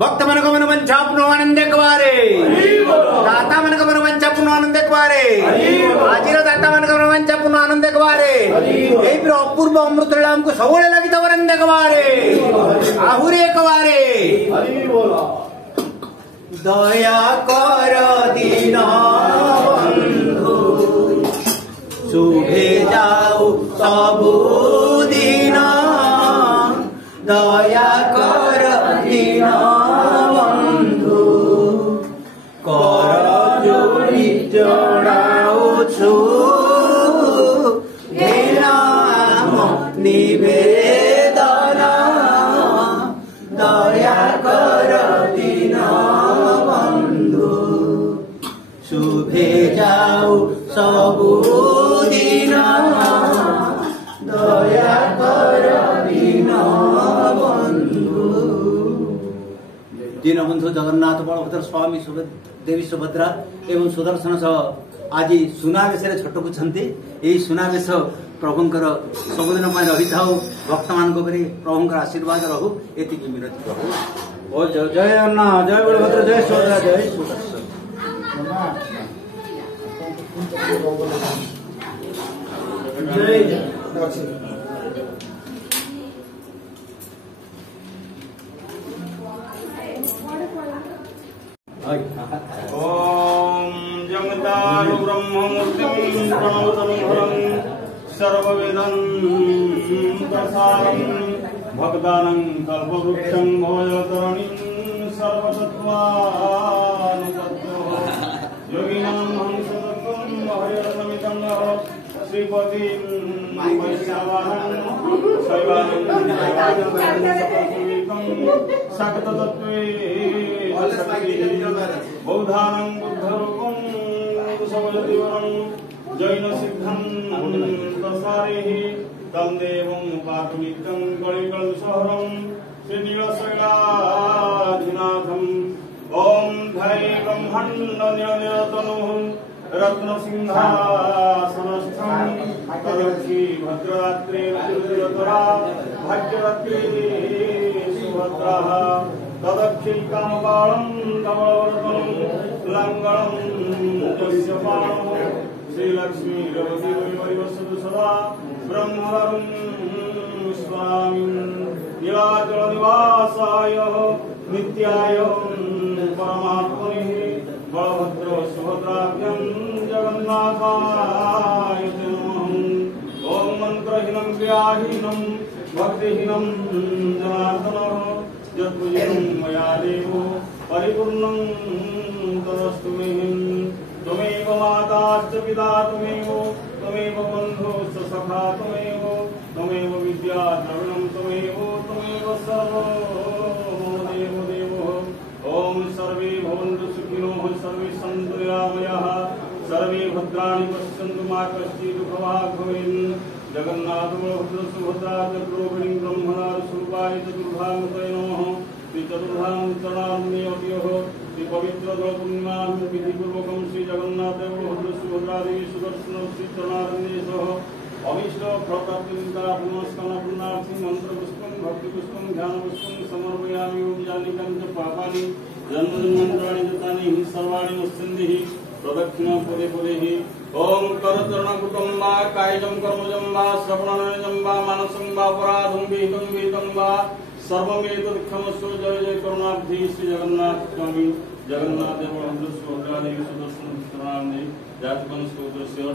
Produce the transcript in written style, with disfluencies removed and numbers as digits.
भक्त मन को मन वंचा पुनो आनंद कुमारे दाता मन को मन वंचा पुनो आनंद कुमारे आजीर दाता मन को मन वंचा पुनो आनंद कुमारे यही फिर अपूर्व अमृत लाम को सबोले लगी तो वरंदे कुमारे आहुरे कुमारे दया कर दीन बंधु शुभे जाऊ सबु दिन दया कर दीन बंधु कर जोड़ी जड़ाऊछु हे नाम निवेदन दया कर दीन बंधु शुभे जाऊ सबु दिन दया कर दीन बंधु। दीनबंधु जगन्नाथ बलभद्र स्वामी देवी सुभद्रा एवं सुदर्शन सह आज सुनावेश छटकुंट यही सुनावेश प्रभुंकर सबुदिन रही था भक्त मान प्रभुंकर आशीर्वाद रहू ये मिनति प्रभु। और जय अन्ना जय बलभद्र जय सुभद्रा जय सुदर्शन। ओम जगदारु ब्रह्ममूर्तिं प्रणवतनुहरं सर्ववेदं प्रसारं भक्तानं कल्पवृक्षं भवजलतरणिं सर्वतत्त्वानुतत्त्वं योगिनां हंसतत्त्वं हरिहरसमितं श्रीपतिं वैष्णवानं शैवानं शाक्ततत्त्वे बौद्धानं बुद्धरूपं समजतिवरं जैन सिद्धं तसारिः तं देवं पातु नित्यं कलिकलुषहरं श्रीनीलशैलाधिनाथम् ॐ धरे ब्रह्माण्डनिरतनुः रत्नसिंहासनस्थं तदक्षि भद्ररात्रे रुद्रतरा भाग्यरात्रे सुभद्राः तदक्षैकामपालं कमलवर्धनं लङ्गलं यस्य पाणौ श्रीलक्ष्मी रवती वसतु सदा ब्रह्मवरुं स्वामी नीलाचल निवासाय नित्याय परमात्मने बलभद्र सुभद्राभ्यं जगन्नाथाय नमः। ओम मंत्रहीनं क्रियाहीनं भक्तिहीनं जनार्दन यत्पूजितं मया देवो परिपूर्णं तदस्तु मे। त्वमेव माताश्च पिता त्वमेव बन्धुश्च सखा त्वमेव विद्या द्रविणं त्वमेव सर्वो देवो। ओम सर्वे भवन्तु सुखिनः सर्वे सन्तु निरामयाः सर्वे भद्राणि पश्यन्तु मा कश्चित् दुःखभाग् भवेत्। जगन्नाथ बलभद्र सुभद्रा चक्रोगणि ब्रह्मणार स्वरूपाय चतुर्धामतये नमः। श्री चतुर्धाम चरणारण्योऽप्यः श्री पवित्र पूर्णिमां विधिपूर्वकं श्री जगन्नाथ बलभद्र सुभद्रा देवी सुदर्शन श्री चरणारण्ये सह अभीष्ट फलप्राप्तिनिमित्ताः पुनस्कन्नपूर्णार्थी मंत्रपुष्पं भक्तिपुष्पं ध्यानपुष्पं समर्पयामि। ओम जानिकं च पापानि जन्मजन्मान्तराणि कृतानि हि सर्वाणि मुच्यन्ते प्रदक्षिणं पदे पदे। ओम करचरणकृतं वा कायजं कर्मजं वा श्रवणनयनं वा मानसं वा अपराधं विहितं वा सर्वमेतत् क्षमस्व। जय जय करुणाब्धि श्री जगन्नाथ स्वामी जगन्नाथ देव बलभद्र सुभद्रा देवी सुदर्शन चरणारण्ये जातवंश गोत्र सेवा